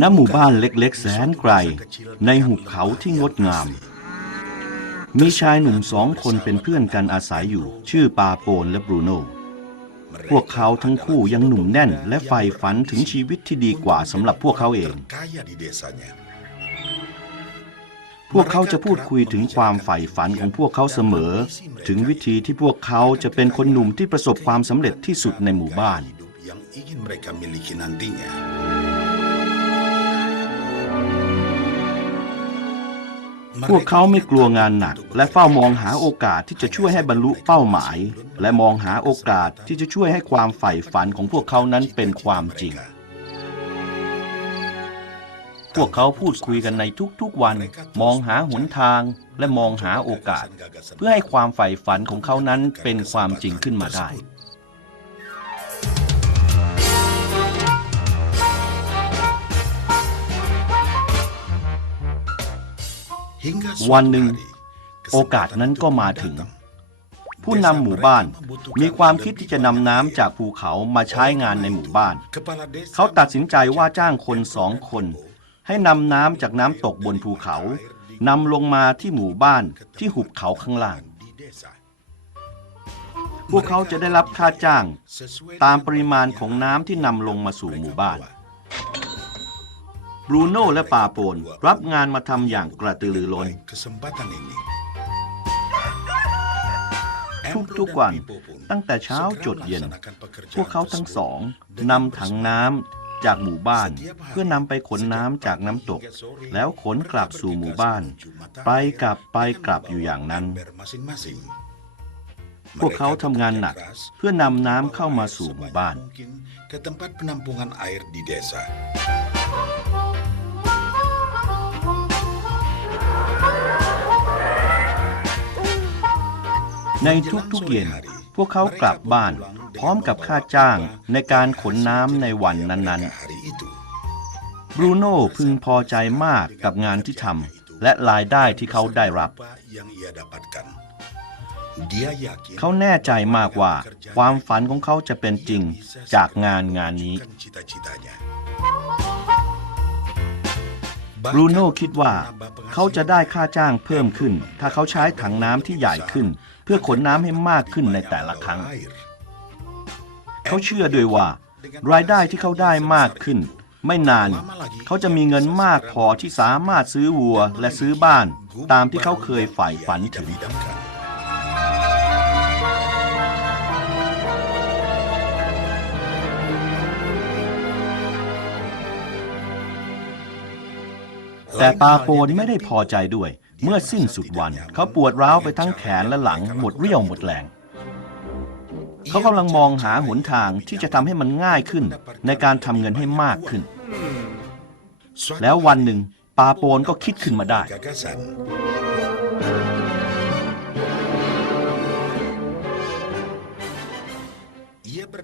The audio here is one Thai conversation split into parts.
ณหมู่บ้านเล็กๆ แสนไกล ในหุบเขาที่งดงาม มีชายหนุ่มสองคนเป็นเพื่อนกันอาศัยอยู่ ชื่อปาโปนและบรูโน่พวกเขาทั้งคู่ยังหนุ่มแน่น และใฝ่ฝันถึงชีวิตที่ดีกว่าสำหรับพวกเขาเอง พวกเขาจะพูดคุยถึงความใฝ่ฝันของพวกเขาเสมอ ถึงวิธีที่พวกเขาจะเป็นคนหนุ่มที่ประสบความสำเร็จที่สุดในหมู่บ้าน yang ingin mereka miliki nantinya. พวกเขาไม่กลัวงานหนัก และเฝ้ามองหาโอกาสที่จะช่วยให้บรรลุเป้าหมาย และมองหาโอกาสที่จะช่วยให้ความใฝ่ฝันของพวกเขานั้นเป็นความจริง พวกเขาพูดคุยกันในทุกๆวัน มองหาหนทางและมองหาโอกาส เพื่อให้ความใฝ่ฝันของเขานั้นเป็นความจริงขึ้นมาได้ วันหนึ่งโอกาสนั้นก็มาถึง ผู้นำหมู่บ้านมีความคิดที่จะนำน้ำจากภูเขามาใช้งานในหมู่บ้าน เขาตัดสินใจว่าจ้างคนสองคน ให้นำน้ำจากน้ำตกบนภูเขานำลงมาที่หมู่บ้านที่หุบเขาข้างล่าง พวกเขาจะได้รับค่าจ้าง ตามปริมาณของน้ำที่นำลงมาสู่หมู่บ้าน บรูโน่และปาโปนรับงานมาทำอย่างกระตือรือร้น Baik kesempatan ini. ทุกๆวันตั้งแต่เช้าจดเย็น พวกเขาทั้งสองนำถังน้ำจากหมู่บ้าน เพื่อนำไปขนน้ำจากน้ำตก แล้วขนกลับสู่หมู่บ้าน ไปกลับไปกลับอยู่อย่างนั้น masing-masing. พวกเขาทำงานหนักเพื่อนำน้ำเข้ามาสู่หมู่บ้าน ในทุกๆเย็น พวกเขากลับบ้านพร้อมกับค่าจ้างในการขนน้ำในวันนั้นๆ บรูโน่พึงพอใจมากกับงานที่ทำและรายได้ที่เขาได้รับ เขาแน่ใจมากว่าความฝันของเขาจะเป็นจริงจากงานงานนี้บรูโน่คิดว่า เขาจะได้ค่าจ้างเพิ่มขึ้น ถ้าเขาใช้ถังน้ำที่ใหญ่ขึ้น พื่อขนน้ำให้มากขึ้นในแต่ละครั้ง เขาเชื่อด้วยว่า รายได้ที่เขาได้มากขึ้น ไม่นาน เขาจะมีเงินมากพอที่สามารถซื้อวัวและซื้อบ้านตามที่เขาเคยใฝ่ฝันถึงแต่ปาโปนไม่ได้พอใจด้วย เมื่อสิ้นสุดวัน เขาปวดร้าวไปทั้งแขนและหลังหมดเรี่ยวหมดแรง เขากำลังมองหาหนทางที่จะทำให้มันง่ายขึ้น ในการทำเงินให้มากขึ้น แล้ววันหนึ่งปาโปนก็คิดขึ้นมาได้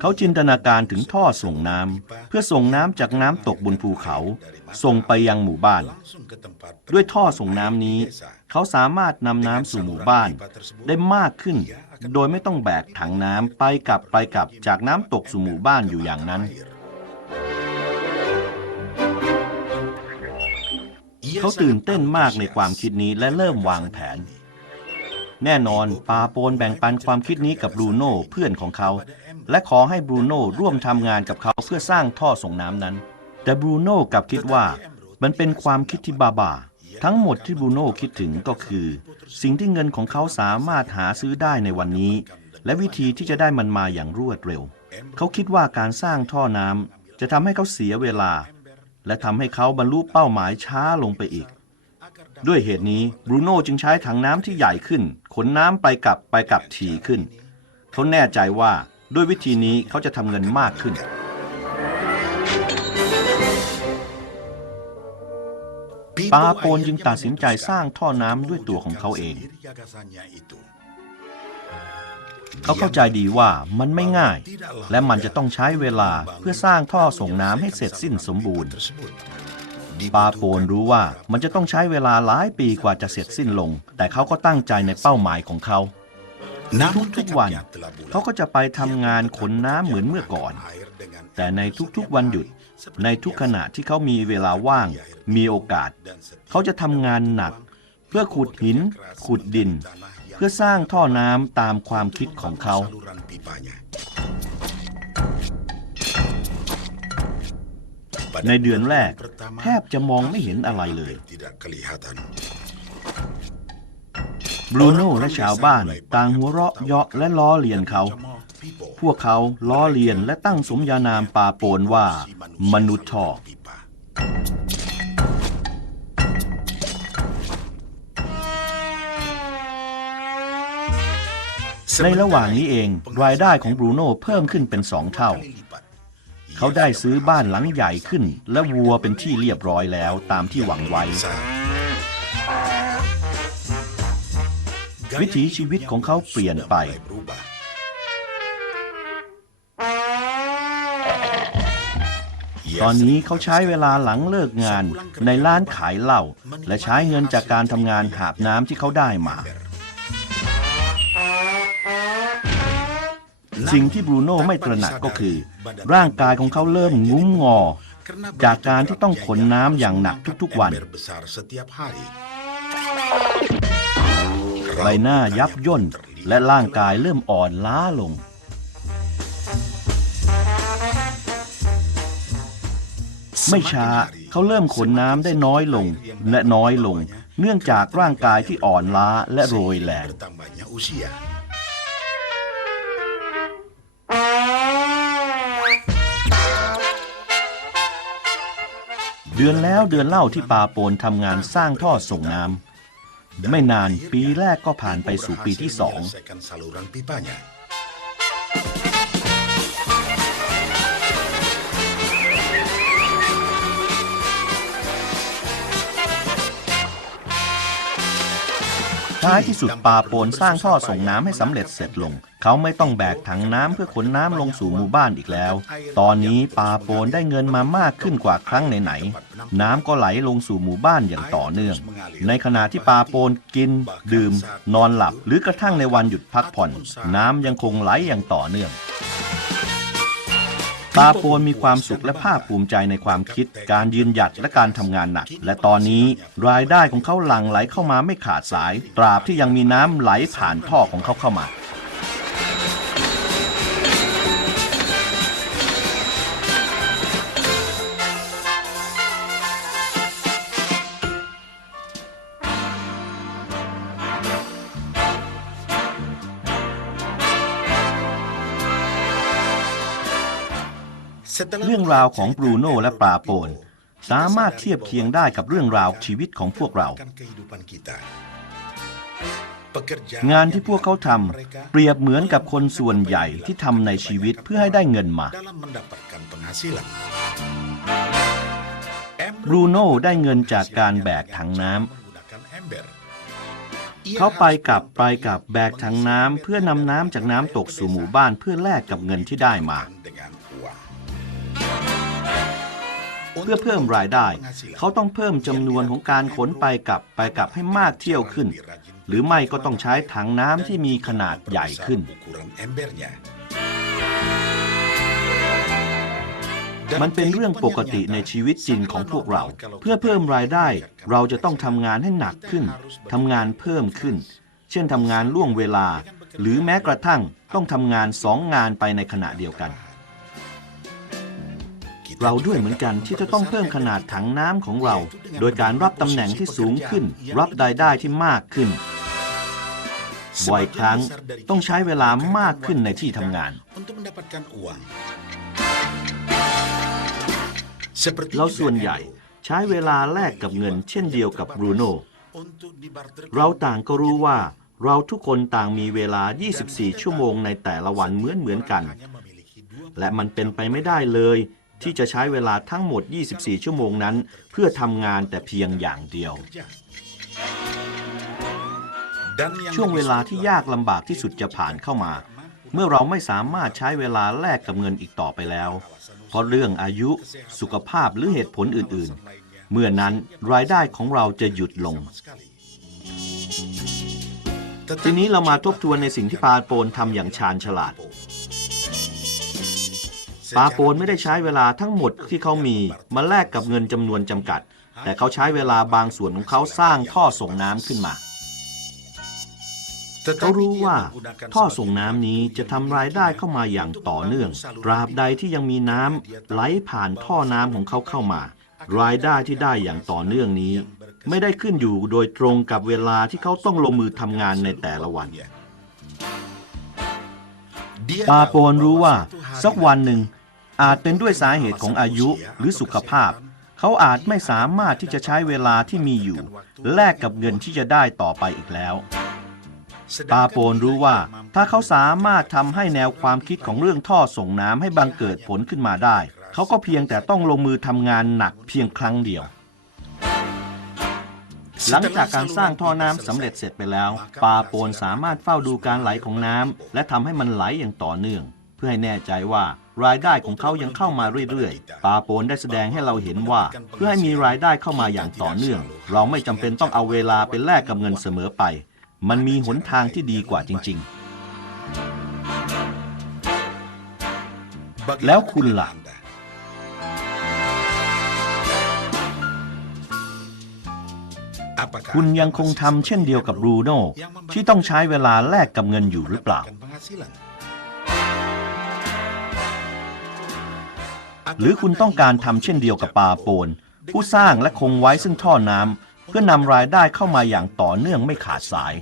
เขาจินตนาการถึงท่อส่งน้ำเพื่อส่งน้ำจากน้ำตกบนภูเขา ส่งไปยังหมู่บ้าน ด้วยท่อส่งน้ำนี้ เขาสามารถนำน้ำสู่หมู่บ้าน ได้มากขึ้น โดยไม่ต้องแบกถังน้ำไปกลับไปกลับจากน้ำตกสู่หมู่บ้านอยู่อย่างนั้นเขาตื่นเต้นมากในความคิดนี้และเริ่มวางแผน แน่นอนปาโปนแบ่งปันความคิดนี้กับบรูโน่เพื่อนของเขา และขอให้บรูโน่ร่วมทำงานกับเขาเพื่อสร้างท่อส่งน้ำนั้น แต่บรูโน่กลับคิดว่ามันเป็นความคิดที่บาบาทั้งหมดที่บรูโน่คิดถึงก็คือ สิ่งที่เงินของเขาสามารถหาซื้อได้ในวันนี้ และวิธีที่จะได้มันมาอย่างรวดเร็ว เขาคิดว่าการสร้างท่อน้ำจะทำให้เขาเสียเวลา และทำให้เขาบรรลุเป้าหมายช้าลงไปอีก ด้วยเหตุนี้บรูโน่จึงใช้ถังน้ำที่ใหญ่ขึ้นขนน้ำไปกลับไปกลับถี่ขึ้นเขาแน่ใจว่า ด้วยวิธีนี้เขาจะทำเงินมากขึ้น ปาโปนจึงตัดสินใจสร้างท่อน้ำด้วยตัวของเขาเอง เขาเข้าใจดีว่ามันไม่ง่าย และมันจะต้องใช้เวลาเพื่อสร้างท่อส่งน้ำให้เสร็จสิ้นสมบูรณ์ ปาโปนรู้ว่ามันจะต้องใช้เวลาหลายปีกว่าจะเสร็จสิ้นลง แต่เขาก็ตั้งใจในเป้าหมายของเขา ทุกๆวัน เขาก็จะไปทำงานขนน้ำเหมือนเมื่อก่อน แต่ในทุกๆวันหยุด ในทุกขณะที่เขามีเวลาว่าง มีโอกาส เขาจะทำงานหนัก เพื่อขุดหิน ขุดดิน เพื่อสร้างท่อน้ำตามความคิดของเขา ในเดือนแรก แทบจะมองไม่เห็นอะไรเลย บรูโน่และชาวบ้านต่างหัวเราะเยาะและล้อเลียนเขา พวกเขาล้อเลียนและตั้งสมญานามปาโปนว่า มนุษย์ทอในระหว่างนี้เองรายได้ของบรูโน่เพิ่มขึ้นเป็นสองเท่า เขาได้ซื้อบ้านหลังใหญ่ขึ้น และวัวเป็นที่เรียบร้อยแล้วตามที่หวังไว้ วิถีชีวิตของเขาเปลี่ยนไป ตอนนี้เขาใช้เวลาหลังเลิกงานในร้านขายเหล้าและใช้เงินจากการทำงานหาบน้ำที่เขาได้มา สิ่งที่บรูโน่ไม่ตระหนักก็คือ ร่างกายของเขาเริ่มงุ้มงอ จากการที่ต้องขนน้ำอย่างหนักทุกๆวัน ใบหน้ายับย่นและร่างกายเริ่มอ่อนล้าลง ไม่ช้าเขาเริ่มขนน้ำได้น้อยลงและน้อยลง เนื่องจากร่างกายที่อ่อนล้าและโรยแรงเดือนแล้วเดือนเล่าที่ปาโปนทำงานสร้างท่อส่งน้ำ ไม่นานปีแรกก็ผ่านไปสู่ปีที่สอง ท้ายที่สุดป่าโปนสร้างท่อส่งน้ำให้สำเร็จเสร็จลง เขาไม่ต้องแบกถังน้ำเพื่อขนน้ำลงสู่หมู่บ้านอีกแล้ว ตอนนี้ป่าโปนได้เงินมามากขึ้นกว่าครั้งไหนๆน้ำก็ไหลลงสู่หมู่บ้านอย่างต่อเนื่อง ในขณะที่ป่าโปนกิน ดื่ม นอนหลับ หรือกระทั่งในวันหยุดพักผ่อน น้ำยังคงไหลอย่างต่อเนื่อง ปาโปนมีความสุขและภาคภูมิใจในความคิด การยืนหยัดและการทำงานหนัก และตอนนี้รายได้ของเขาหลั่งไหลเข้ามาไม่ขาดสาย ตราบที่ยังมีน้ำไหลผ่านท่อของเขาเข้ามา เรื่องราวของบรูโน่และปาโปนสามารถเทียบเคียงได้กับเรื่องราวชีวิตของพวกเรา งานที่พวกเขาทำเปรียบเหมือนกับคนส่วนใหญ่ที่ทำในชีวิตเพื่อให้ได้เงินมาบรูโน่ได้เงินจากการแบกถังน้ำ เขาไปกลับไปกับแบกถังน้ำเพื่อนำน้ำจากน้ำตกสู่หมู่บ้านเพื่อแลกกับเงินที่ได้มา เพื่อเพิ่มรายได้ เขาต้องเพิ่มจำนวนของการขนไปกลับไปกลับให้มากเที่ยวขึ้น หรือไม่ก็ต้องใช้ถังน้ำที่มีขนาดใหญ่ขึ้น มันเป็นเรื่องปกติในชีวิตจริงของพวกเรา เพื่อเพิ่มรายได้ เราจะต้องทำงานให้หนักขึ้นทำงานเพิ่มขึ้น เช่นทำงานล่วงเวลา หรือแม้กระทั่งต้องทำงานสองงานไปในขณะเดียวกัน เราด้วยเหมือนกันที่จะต้องเพิ่มขนาดถังน้ำของเรา โดยการรับตำแหน่งที่สูงขึ้น รับรายได้ที่มากขึ้นบ่อยครั้งต้องใช้เวลามากขึ้นในที่ทำงาน untuk mendapatkan uang. Seperti เรา juga ส่วนใหญ่ Endo, ใช้เวลาแลกกับเงินเช่นเดียวกับบรูโน่ untuk dibarterkan เราต่างก็รู้ว่าเราทุกคนต่างมีเวลา 24 ชั่วโมงในแต่ละวันเหมือนเหมือนกัน hanya memiliki dua และมันเป็นไปไม่ได้เลย ที่จะใช้เวลาทั้งหมด 24 ชั่วโมงนั้น เพื่อทำงานแต่เพียงอย่างเดียว ช่วงเวลาที่ยากลำบากที่สุดจะผ่านเข้ามา เมื่อเราไม่สามารถใช้เวลาแลกกับเงินอีกต่อไปแล้ว เพราะเรื่องอายุสุขภาพหรือเหตุผลอื่น ๆ เมื่อนั้นรายได้ของเราจะหยุดลงทีนี้เรามาทบทวนในสิ่งที่ปาโปนทำอย่างชาญฉลาด ปาโปนไม่ได้ใช้เวลาทั้งหมดที่เขามีมาแลกกับเงินจำนวนจำกัด แต่เขาใช้เวลาบางส่วนของเขาสร้างท่อส่งน้ำขึ้นมาเขารู้ว่าท่อส่งน้ำนี้จะทำรายได้เข้ามาอย่างต่อเนื่องตราบใดที่ยังมีน้ำไหลผ่านท่อน้ำของเขาเข้ามา รายได้ที่ได้อย่างต่อเนื่องนี้ ไม่ได้ขึ้นอยู่โดยตรงกับเวลาที่เขาต้องลงมือทำงานในแต่ละวันปาโปนรู้ว่าสักวันหนึ่ง อาจเป็นด้วยสาเหตุของอายุหรือสุขภาพ เขาอาจไม่สามารถที่จะใช้เวลาที่มีอยู่ แลกกับเงินที่จะได้ต่อไปอีกแล้วปาโปนรู้ว่าถ้าเขาสามารถทำให้แนวความคิดของเรื่องท่อส่งน้ำให้บังเกิดผลขึ้นมาได้ เขาก็เพียงแต่ต้องลงมือทำงานหนักเพียงครั้งเดียว หลังจากการสร้างท่อน้ำสำเร็จเสร็จไปแล้ว ปาโปนสามารถเฝ้าดูการไหลของน้ำและทำให้มันไหลอย่างต่อเนื่อง เพื่อให้แน่ใจว่า รายได้ของเขายังเข้ามาเรื่อยๆ ปาโปนได้แสดงให้เราเห็นว่า เพื่อให้มีรายได้เข้ามาอย่างต่อเนื่อง เราไม่จำเป็นต้องเอาเวลาไปแลกกับเงินเสมอไป มันมีหนทางที่ดีกว่าจริง ๆ แล้วคุณล่ะคุณยังคงทำเช่นเดียวกับบรูโน่ที่ต้องใช้เวลาแลกกับเงินอยู่หรือเปล่า หรือคุณต้องการทำเช่นเดียวกับปาโปน ผู้สร้างและคงไว้ซึ่งท่อน้ำเพื่อนำรายได้เข้ามาอย่างต่อเนื่องไม่ขาดสาย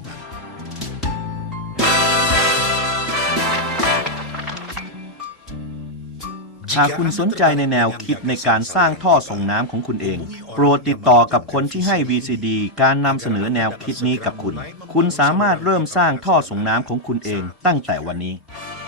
หากคุณสนใจในแนวคิดในการสร้างท่อส่งน้ำของคุณเอง โปรดติดต่อกับคนที่ให้ VCD การนำเสนอแนวคิดนี้กับคุณ คุณสามารถเริ่มสร้างท่อส่งน้ำของคุณเองตั้งแต่วันนี้「